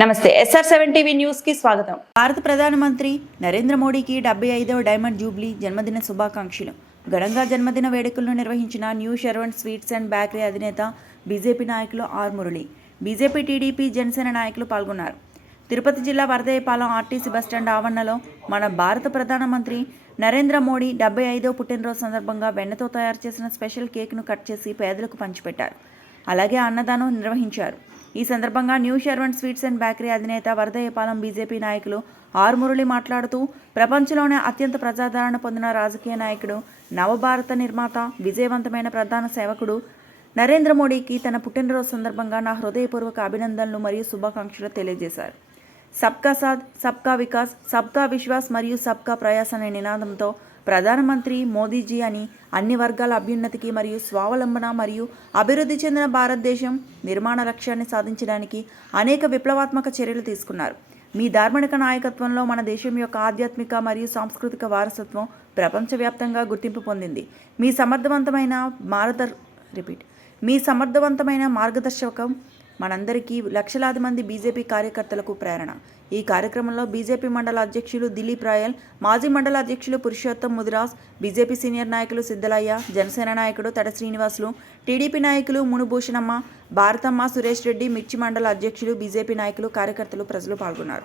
నమస్తే SR seven TV న్యూస్కి స్వాగతం. భారత ప్రధానమంత్రి నరేంద్ర మోడీకి డెబ్బై ఐదవ డైమండ్ జూబ్లీ జన్మదిన శుభాకాంక్షలు. ఘనంగా జన్మదిన వేడుకలను నిర్వహించిన new Sharvan sweets and bakery అధినేత బీజేపీ నాయకులు R Murali. BJP TDP Janasena నాయకులు పాల్గొన్నారు. తిరుపతి జిల్లా వరదయపాలెం ఆర్టీసీ బస్టాండ్ ఆవరణలో మన భారత ప్రధానమంత్రి నరేంద్ర మోడీ డెబ్బై ఐదవ పుట్టినరోజు సందర్భంగా వెన్నతో తయారు చేసిన స్పెషల్ కేక్ను కట్ చేసి పేదలకు పంచిపెట్టారు. అలాగే అన్నదానం నిర్వహించారు. ఈ సందర్భంగా new Sherwan sweets and bakery అధినేత వరదయ్యపాలెం బీజేపీ నాయకులు ఆర్ మురళి మాట్లాడుతూ ప్రపంచంలోనే అత్యంత ప్రజాదరణ పొందిన రాజకీయ నాయకుడు నవభారత నిర్మాత విజయవంతమైన ప్రధాన సేవకుడు నరేంద్ర మోడీకి తన పుట్టినరోజు సందర్భంగా నా హృదయపూర్వక అభినందనలు మరియు శుభాకాంక్షలు తెలియజేశారు. సబ్కా సాథ్ సబ్కా వికాస్ సబ్కా విశ్వాస్ మరియు సబ్కా ప్రయాస్ అనే నినాదంతో ప్రధానమంత్రి మోదీజీ అని అన్ని వర్గాల అభ్యున్నతికి మరియు స్వావలంబన మరియు అభివృద్ధి చెందిన భారతదేశం నిర్మాణ లక్ష్యాన్ని సాధించడానికి అనేక విప్లవాత్మక చర్యలు తీసుకున్నారు. మీ ధార్మిక నాయకత్వంలో మన దేశం యొక్క ఆధ్యాత్మిక మరియు సాంస్కృతిక వారసత్వం ప్రపంచవ్యాప్తంగా గుర్తింపు పొందింది. మీ సమర్థవంతమైన మారద రిపీట్. మీ సమర్థవంతమైన మార్గదర్శకం మనందరికీ లక్షలాది మంది బీజేపీ కార్యకర్తలకు ప్రేరణ. ఈ కార్యక్రమంలో బీజేపీ మండల అధ్యక్షులు దిలీప్ రాయల్ మాజీ మండల అధ్యక్షులు పురుషోత్తం ముదిరాజ్ బీజేపీ సీనియర్ నాయకులు సిద్ధలయ్య జనసేన నాయకుడు తడ శ్రీనివాసులు టీడీపీ నాయకులు మునుభూషణమ్మ భారతమ్మ సురేష్ రెడ్డి మిర్చి మండల అధ్యక్షులు బీజేపీ నాయకులు కార్యకర్తలు ప్రజలు పాల్గొన్నారు.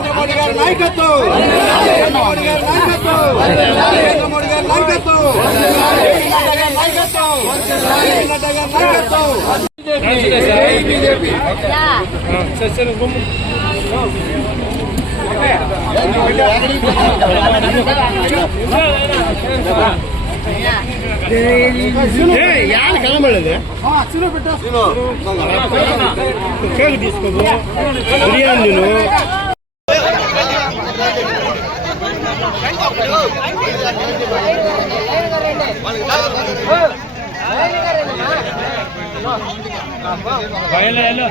నరేంద్ర మోడీ గారి నాయకత్వం. నరేంద్ర మోడీ గారి నాయకత్వం. నరేంద్ర మోడీ గారి నాయకత్వం నాయకత్వం నడ్డా గారి నాయకత్వం బీజేపీ కేక్ తీసుకోబో బిర్యానీ తిను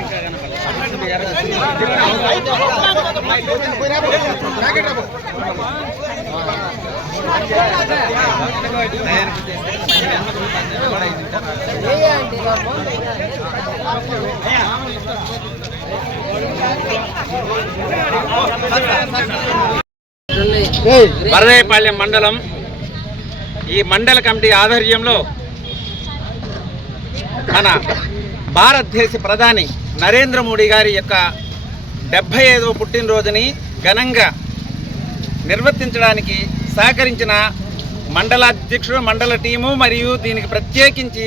మండలం ఈ మండల కమిటీ ఆధ్వర్యంలో మన భారతదేశ ప్రధాని నరేంద్ర మోడీ గారి యొక్క డెబ్భై ఐదవ పుట్టినరోజుని ఘనంగా నిర్వర్తించడానికి సహకరించిన మండల అధ్యక్షుడు మండల టీము మరియు దీనికి ప్రత్యేకించి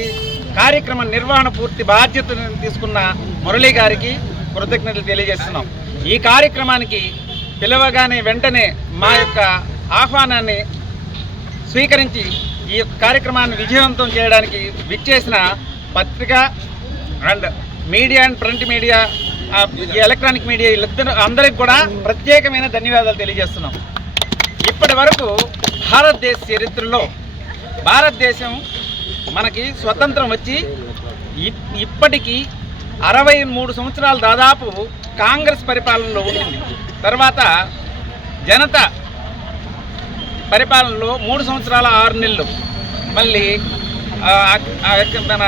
కార్యక్రమ నిర్వహణ పూర్తి బాధ్యతను తీసుకున్న మురళీ గారికి కృతజ్ఞతలు తెలియజేస్తున్నాం. ఈ కార్యక్రమానికి పిలవగానే వెంటనే మా యొక్క ఆహ్వానాన్ని స్వీకరించి ఈ యొక్క కార్యక్రమాన్ని విజయవంతం చేయడానికి విచ్చేసిన పత్రిక and media and print media electronic media వీళ్ళిద్దరు అందరికి కూడా ప్రత్యేకమైన ధన్యవాదాలు తెలియజేస్తున్నాం. ఇప్పటి వరకు భారతదేశ చరిత్రలో భారతదేశం మనకి స్వతంత్రం వచ్చి ఇప్పటికీ అరవై మూడు సంవత్సరాలు దాదాపు కాంగ్రెస్ పరిపాలనలో ఉండింది తర్వాత జనతా పరిపాలనలో మూడు సంవత్సరాల ఆరు నెలలు. మళ్ళీ మన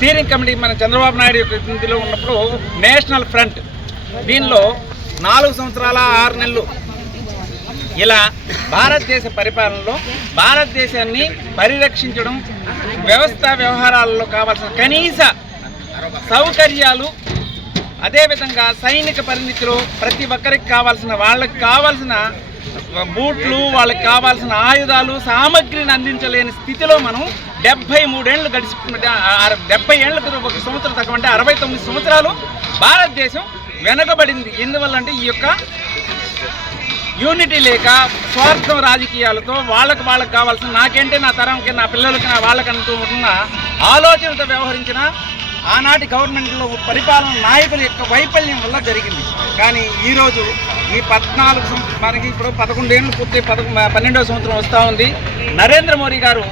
స్టీరింగ్ కమిటీ మన చంద్రబాబు నాయుడు యొక్క ఇంటిలో ఉన్నప్పుడు నేషనల్ ఫ్రంట్ దీనిలో నాలుగు సంవత్సరాల ఆరు నెలలు. ఇలా భారతదేశ పరిపాలనలో భారతదేశాన్ని పరిరక్షించడం వ్యవస్థ వ్యవహారాలలో కావాల్సిన కనీస సౌకర్యాలు అదేవిధంగా సైనిక పరిణితిలో ప్రతి ఒక్కరికి కావాల్సిన వాళ్ళకి కావాల్సిన బూట్లు వాళ్ళకి కావాల్సిన ఆయుధాలు సామగ్రిని అందించలేని స్థితిలో మనం డెబ్బై మూడేళ్ళు గడిచి డెబ్బై ఏళ్ళకు ఒక సంవత్సరం తక్కువ అంటే అరవై తొమ్మిది సంవత్సరాలు భారతదేశం వెనకబడింది. ఎందువల్ల అంటే ఈ యొక్క యూనిటీ లేక స్వార్థం రాజకీయాలతో వాళ్ళకి వాళ్ళకి కావాల్సిన నాకేంటే నా తరంకి నా పిల్లలకి నా వాళ్ళకంటూ ఉన్న ఆలోచనతో వ్యవహరించిన ఆనాటి గవర్నమెంట్లో పరిపాలన నాయకుల యొక్క వైఫల్యం వల్ల జరిగింది. కానీ ఈరోజు ఈ పద్నాలుగు సంవత్సరం మనకి ఇప్పుడు పదకొండేళ్ళు పూర్తి పదకొ పన్నెండవ సంవత్సరం వస్తూ ఉంది. నరేంద్ర మోడీ గారు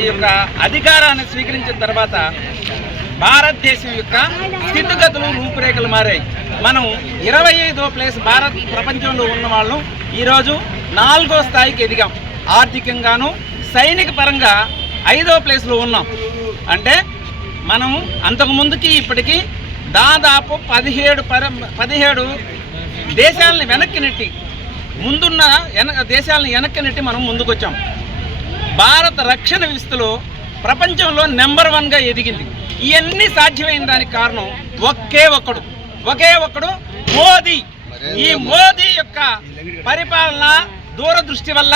ఈ యొక్క అధికారాన్ని స్వీకరించిన తర్వాత భారతదేశం యొక్క స్థితిగతులు రూపురేఖలు మారాయి. మనం ఇరవై ఐదో ప్లేస్ భారత్ ప్రపంచంలో ఉన్న వాళ్ళం. ఈరోజు నాలుగో స్థాయికి ఎదిగాం. ఆర్థికంగాను సైనిక పరంగా ఐదో ప్లేస్లో ఉన్నాం. అంటే మనం అంతకు ముందుకి ఇప్పటికీ దాదాపు పదిహేడు పర పదిహేడు దేశాలని వెనక్కి నెట్టి ముందున్న వెనక దేశాలను వెనక్కి నెట్టి మనం ముందుకొచ్చాం. భారత రక్షణ వ్యవస్థలో ప్రపంచంలో నెంబర్ వన్గా ఎదిగింది. ఇవన్నీ సాధ్యమైన దానికి కారణం ఒకే ఒక్కడు ఒకే ఒక్కడు మోదీ. ఈ మోదీ యొక్క పరిపాలన దూరదృష్టి వల్ల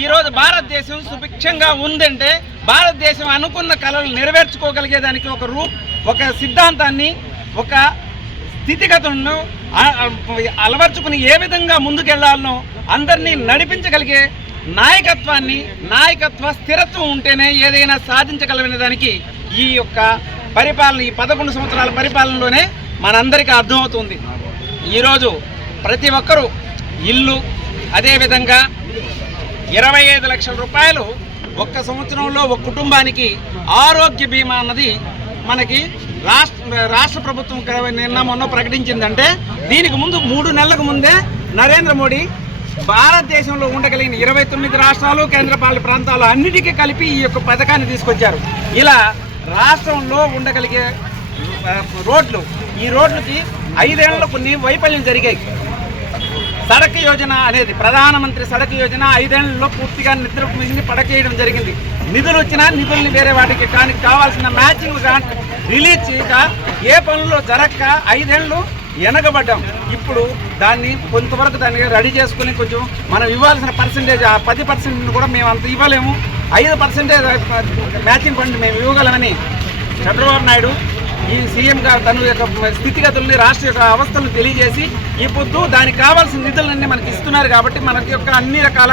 ఈరోజు భారతదేశం సుభిక్షంగా ఉందంటే భారతదేశం అనుకున్న కళలు నెరవేర్చుకోగలిగేదానికి ఒక రూప్ ఒక సిద్ధాంతాన్ని ఒక స్థితిగతులను అలవర్చుకుని ఏ విధంగా ముందుకెళ్ళాలనో అందరినీ నడిపించగలిగే నాయకత్వాన్ని నాయకత్వ స్థిరత్వం ఉంటేనే ఏదైనా సాధించగలమనే దానికి ఈ యొక్క పరిపాలన ఈ పదకొండు సంవత్సరాల పరిపాలనలోనే మనందరికీ అర్థమవుతుంది. ఈరోజు ప్రతి ఒక్కరూ ఇల్లు అదేవిధంగా ఇరవై ఐదు లక్షల రూపాయలు ఒక్క సంవత్సరంలో ఒక కుటుంబానికి ఆరోగ్య బీమా అన్నది మనకి రాష్ట్ర రాష్ట్ర ప్రభుత్వం క- నిన్న మొన్న ప్రకటించిందంటే దీనికి ముందు మూడు నెలలకు ముందే నరేంద్ర మోడీ భారతదేశంలో ఉండగలిగిన ఇరవై తొమ్మిది రాష్ట్రాలు కేంద్రపాలిత ప్రాంతాలు అన్నిటికీ కలిపి ఈ యొక్క పథకాన్ని తీసుకొచ్చారు. ఇలా రాష్ట్రంలో ఉండగలిగే రోడ్లు ఈ రోడ్లకి ఐదేళ్ళలో కొన్ని వైఫల్యం జరిగాయి. సడక్ యోజన అనేది ప్రధానమంత్రి సడక్ యోజన ఐదేళ్ళలో పూర్తిగా నిద్ర మింగి పడకేయడం జరిగింది. నిధులు వచ్చినా నిధుల్ని వేరే వాటికి కానీ కావాల్సిన మ్యాచింగ్ రిలీజ్ చేయక ఏ పనుల్లో జరగక ఐదేళ్ళు వెనకబడ్డాం ఇప్పుడు దాన్ని కొంతవరకు దాన్ని రెడీ చేసుకుని కొంచెం మనం ఇవ్వాల్సిన పర్సంటేజ్ ఆ పది పర్సెంట్ కూడా మేము అంత ఇవ్వలేము. ఐదు పర్సెంటేజ్ మ్యాచింగ్ ఫండ్ మేము ఇవ్వగలమని చంద్రబాబు నాయుడు ఈ సీఎం గారు తన యొక్క స్థితిగతుల్ని రాష్ట్ర యొక్క అవస్థలను తెలియజేసి ఈ పొద్దు దానికి కావాల్సిన నిధులన్నీ మనకి ఇస్తున్నారు కాబట్టి మనకి యొక్క అన్ని రకాల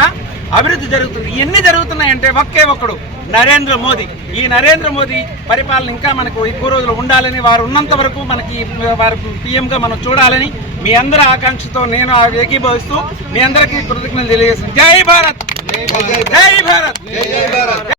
అభివృద్ధి జరుగుతుంది ఇవన్నీ జరుగుతున్నాయంటే ఒకే ఒక్కడు నరేంద్ర మోదీ. ఈ నరేంద్ర మోదీ పరిపాలన ఇంకా మనకు ఎక్కువ రోజులు ఉండాలని వారు ఉన్నంత వరకు మనకి వారు పీఎంగా మనం చూడాలని మీ అందరి ఆకాంక్షతో నేను ఆ ఏకీభవిస్తూ మీ అందరికీ కృతజ్ఞతలు తెలియజేస్తాను జై భారత్! జై భారత్!